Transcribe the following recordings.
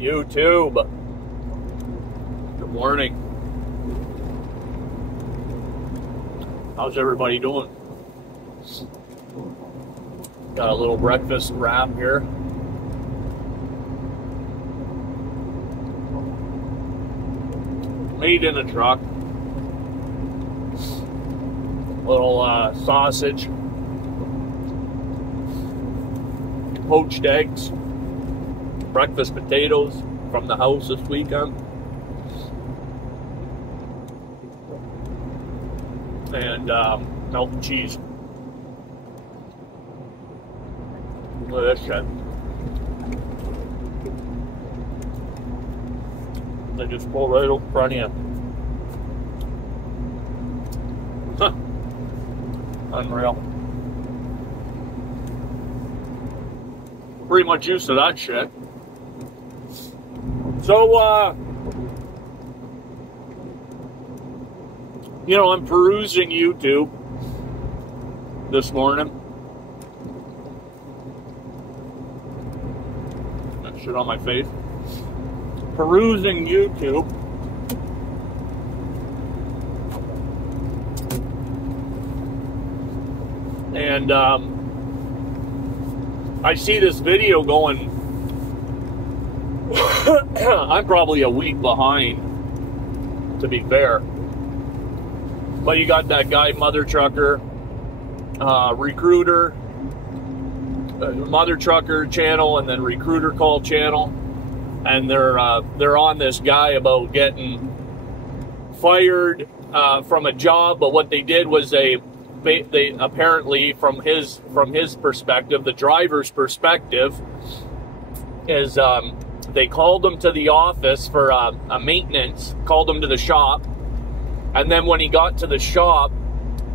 YouTube. Good morning. How's everybody doing? Got a little breakfast wrap here. Made in a truck. Little sausage. Poached eggs. Breakfast potatoes from the house this weekend. And milk and cheese. Look at this shit. They just pull right over in front of you. Huh. Unreal. Pretty much used to that shit. So, you know, I'm perusing YouTube this morning. That shit on my face. Perusing YouTube. And I see this video going. I'm probably a week behind, to be fair. But you got that guy, Mother Trucker, Recruiter, Mother Trucker channel, and then Recruiter Call channel. And they're on this guy about getting fired from a job, but what they did was they apparently from his perspective, the driver's perspective, is they called him to the office for a maintenance, called him to the shop, and then when he got to the shop,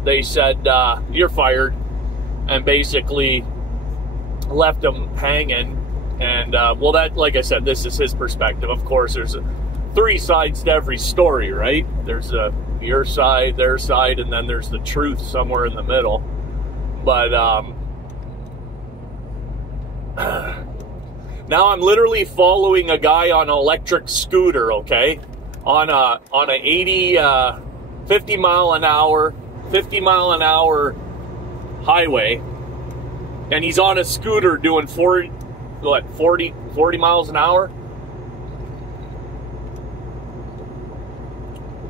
they said, "You're fired," and basically left him hanging. And, well, that, like I said, this is his perspective. Of course, there's 3 sides to every story, right? There's your side, their side, and then there's the truth somewhere in the middle. But, now I'm literally following a guy on an electric scooter, okay? On a 50 mile an hour highway. And he's on a scooter doing 40 miles an hour?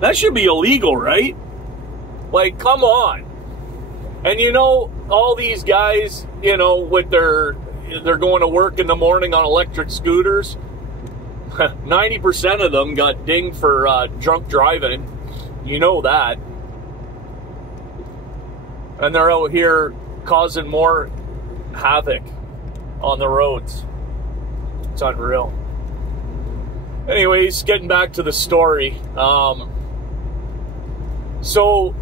That should be illegal, right? Like, come on. And you know, all these guys, you know, with they're going to work in the morning on electric scooters. 90% of them got dinged for drunk driving. You know that. And they're out here causing more havoc on the roads. It's unreal. Anyways, getting back to the story. So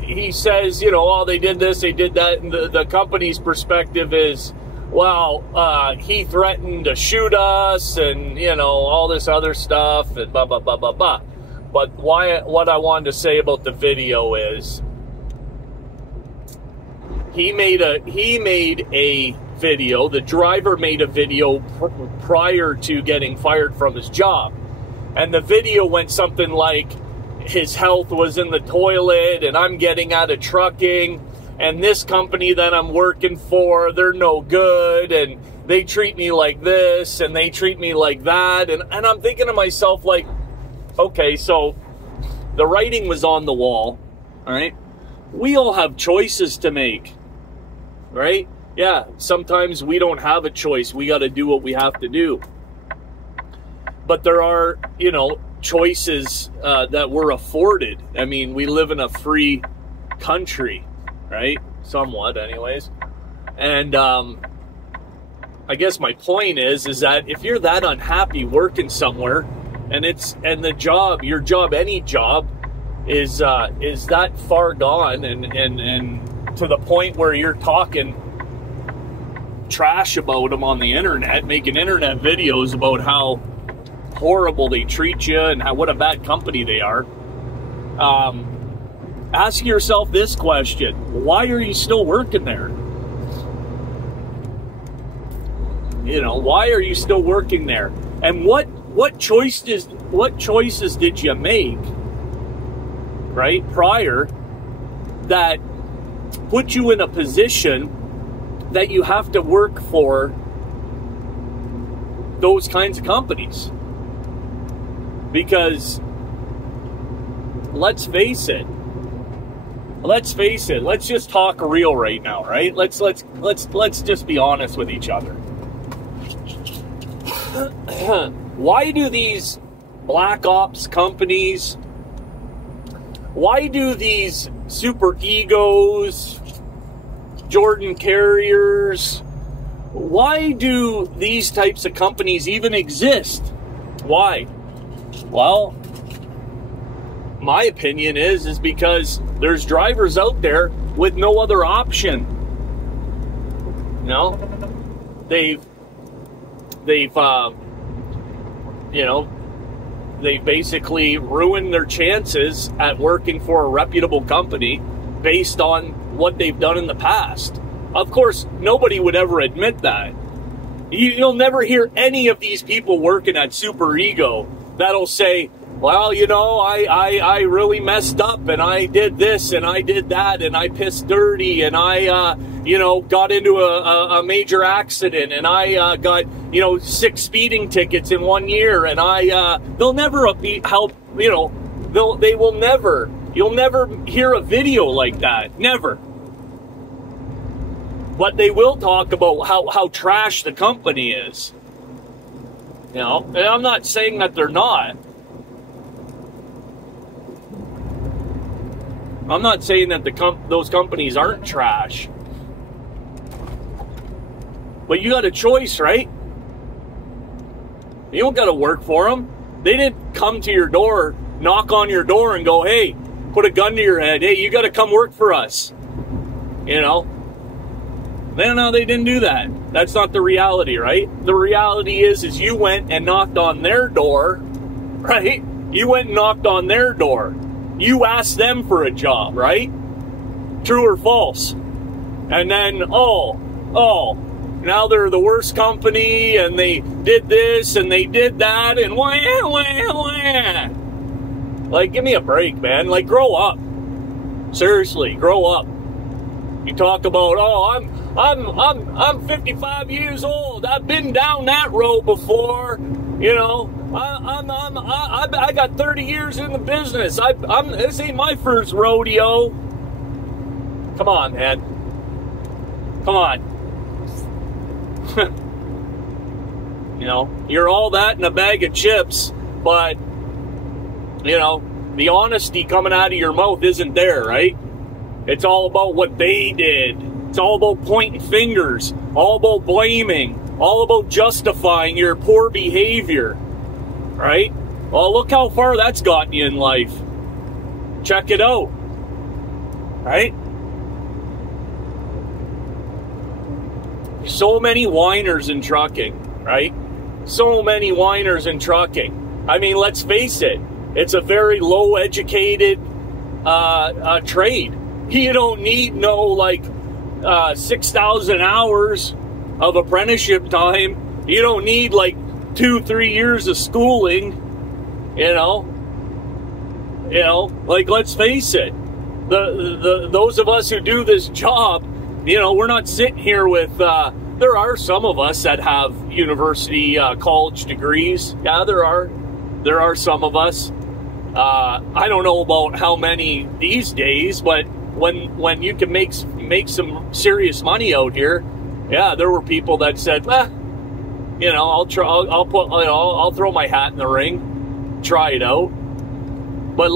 he says, you know, oh, they did this, they did that, and the company's perspective is, well, he threatened to shoot us, and you know, all this other stuff, and blah blah blah blah blah. But what I wanted to say about the video is, he made a video. The driver made a video prior to getting fired from his job, and the video went something like, his health was in the toilet, and I'm getting out of trucking, and this company that I'm working for, they're no good, and they treat me like this, and they treat me like that, and I'm thinking to myself, like, okay, so the writing was on the wall, all right? We all have choices to make, right? Yeah, sometimes we don't have a choice. We got to do what we have to do. But there are, you know, choices that we're afforded. I mean, we live in a free country, right? Somewhat, anyways. And I guess my point is that if you're that unhappy working somewhere, and the job, your job, any job, is that far gone, and to the point where you're talking trash about them on the internet, making internet videos about how horrible they treat you and what a bad company they are. Ask yourself this question: why are you still working there? why are you still working there? And what choices did you make, right, prior, that put you in a position that you have to work for those kinds of companies? Because let's face it. Let's just talk real right now, right? Let's just be honest with each other. Why do these black ops companies, why do these super egos, Jordan Carriers, why do these types of companies even exist? Why? Well, my opinion is because there's drivers out there with no other option. They've basically ruined their chances at working for a reputable company based on what they've done in the past. Of course, nobody would ever admit that. You'll never hear any of these people working at Super Ego that'll say, well, I really messed up, and I did this, and I did that, and I pissed dirty, and I, got into a major accident, and I got, 6 speeding tickets in 1 year, and they'll never you'll never hear a video like that, never. But they will talk about how trash the company is. And I'm not saying that they're not. I'm not saying that those companies aren't trash. But you got a choice, right? You don't got to work for them. They didn't come to your door, knock on your door and go, hey, put a gun to your head. Hey, you got to come work for us. No, they didn't do that. That's not the reality, right? The reality is you went and knocked on their door, right? You went and knocked on their door. You asked them for a job, right? True or false? And then, now they're the worst company, and they did this, and they did that, and wah. Like, give me a break, man. Like, grow up. Seriously, grow up. You talk about, I'm 55 years old. I've been down that road before. I got 30 years in the business. This ain't my first rodeo. Come on, man. Come on. You're all that in a bag of chips, but, the honesty coming out of your mouth isn't there, right? It's all about what they did. It's all about pointing fingers, all about blaming, all about justifying your poor behavior, right? Well, look how far that's gotten you in life. Check it out, right? So many whiners in trucking, right? So many whiners in trucking. I mean, let's face it. It's a very low-educated trade. You don't need 6,000 hours of apprenticeship time. You don't need 2-3 years of schooling. Let's face it. Those of us who do this job, we're not sitting here with. There are some of us that have university, college degrees. Yeah, there are some of us. I don't know about how many these days, but when you can make some serious money out here, yeah, there were people that said, I'll throw my hat in the ring, try it out. But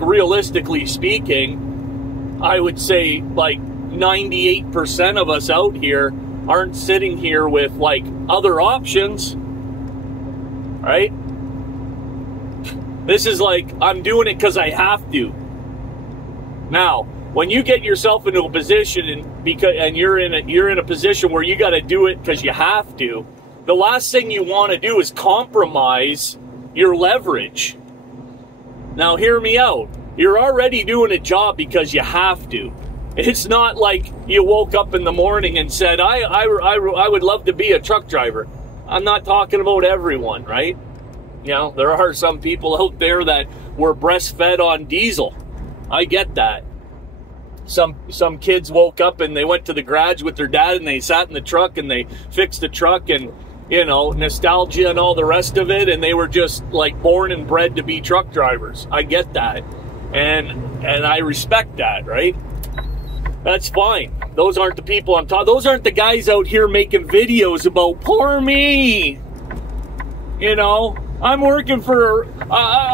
realistically speaking, I would say 98% of us out here aren't sitting here with other options, right? This is I'm doing it because I have to. Now, when you get yourself into a position and you're in a position where you got to do it because you have to, the last thing you want to do is compromise your leverage. Now, hear me out. You're already doing a job because you have to. It's not like you woke up in the morning and said, I would love to be a truck driver. I'm not talking about everyone, right? You know, there are some people out there that were breastfed on diesel. I get that. Some kids woke up and they went to the garage with their dad and they sat in the truck and they fixed the truck and, you know, nostalgia and all the rest of it, and they were just like born and bred to be truck drivers. I get that. And I respect that, right? That's fine. Those aren't the people I'm talking. Those aren't the guys out here making videos about poor me. You know, I'm working for,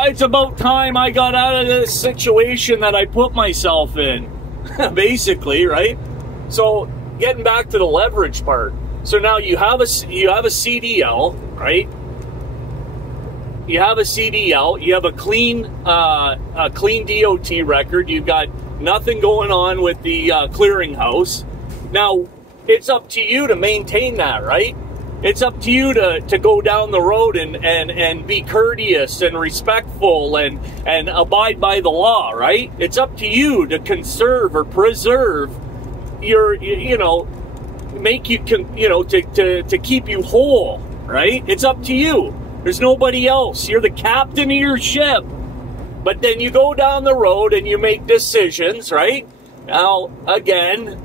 it's about time I got out of this situation that I put myself in, basically, right? So getting back to the leverage part. So now you have a CDL, right? You have a CDL. You have a clean DOT record. You've got nothing going on with the clearinghouse. Now, it's up to you to maintain that, right? It's up to you to go down the road and be courteous and respectful and abide by the law, right? It's up to you to conserve or preserve your, you know, make you, you know, to keep you whole, right? It's up to you. There's nobody else. You're the captain of your ship. But then you go down the road and you make decisions, right? Now, again,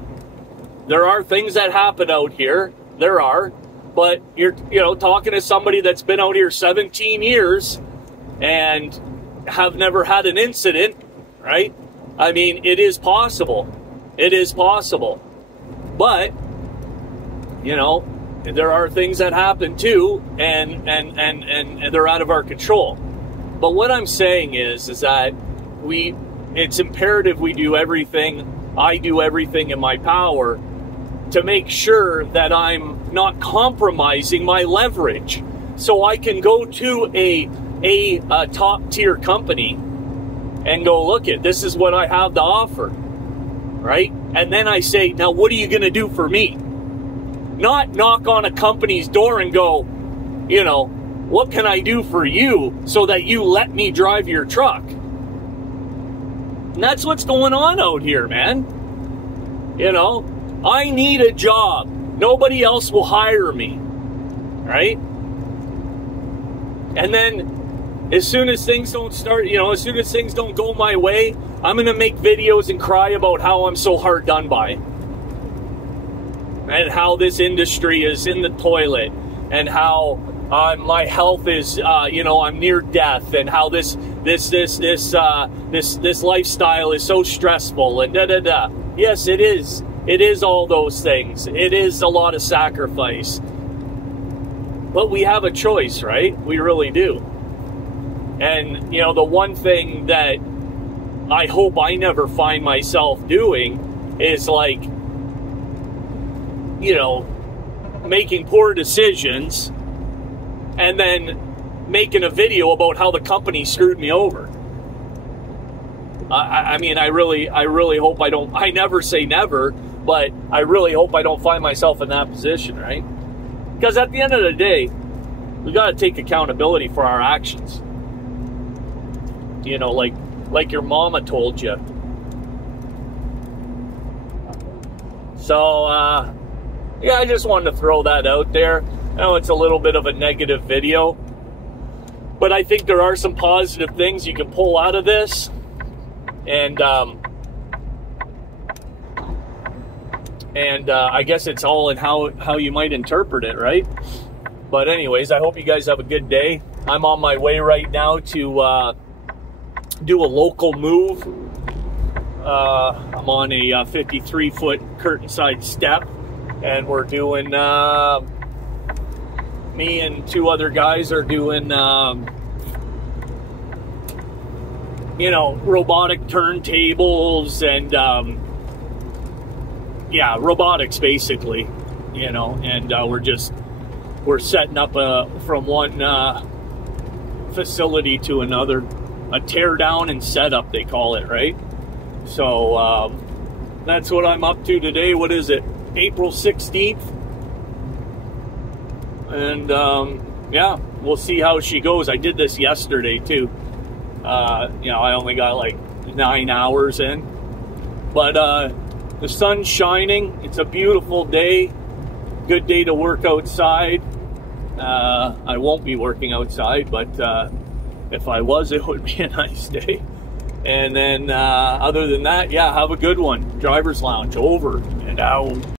there are things that happen out here. There are. But you're, you know, talking to somebody that's been out here 17 years and have never had an incident, right? I mean, it is possible. It is possible. But, you know, there are things that happen too, and they're out of our control. But what I'm saying is that it's imperative we do everything, I do everything in my power to make sure that I'm not compromising my leverage, so I can go to a top tier company and go, look it, this is what I have to offer, right? And then I say, now what are you going to do for me? Not knock on a company's door and go, you know, what can I do for you so that you let me drive your truck? And that's what's going on out here, man. You know, I need a job. Nobody else will hire me, right? And then as soon as things don't start, you know, as soon as things don't go my way, I'm going to make videos and cry about how I'm so hard done by. And how this industry is in the toilet. And how my health is, you know, I'm near death. And how this lifestyle is so stressful. And da-da-da. Yes, it is. It is all those things. It is a lot of sacrifice. But we have a choice, right? We really do. And, you know, the one thing that I hope I never find myself doing is, like, you know, making poor decisions and then making a video about how the company screwed me over. I mean, I really hope I don't. I never say never. But I really hope I don't find myself in that position, right? Because at the end of the day, we got to take accountability for our actions. You know, like your mama told you. So, yeah, I just wanted to throw that out there. I know it's a little bit of a negative video, but I think there are some positive things you can pull out of this. And I guess it's all in how you might interpret it, right? But anyways, I hope you guys have a good day. I'm on my way right now to do a local move. I'm on a 53-foot curtain side step, and we're doing, me and two other guys are doing, you know, robotic turntables and, yeah, robotics basically, you know, and we're setting up from one facility to another, a tear down and setup, they call it, right? So that's what I'm up to today. What is it? April 16th. And yeah, we'll see how she goes. I did this yesterday too. You know, I only got like 9 hours in, but The sun's shining. It's a beautiful day. Good day to work outside. I won't be working outside, but if I was, it would be a nice day. And then other than that, yeah, have a good one. Driver's Lounge over and out.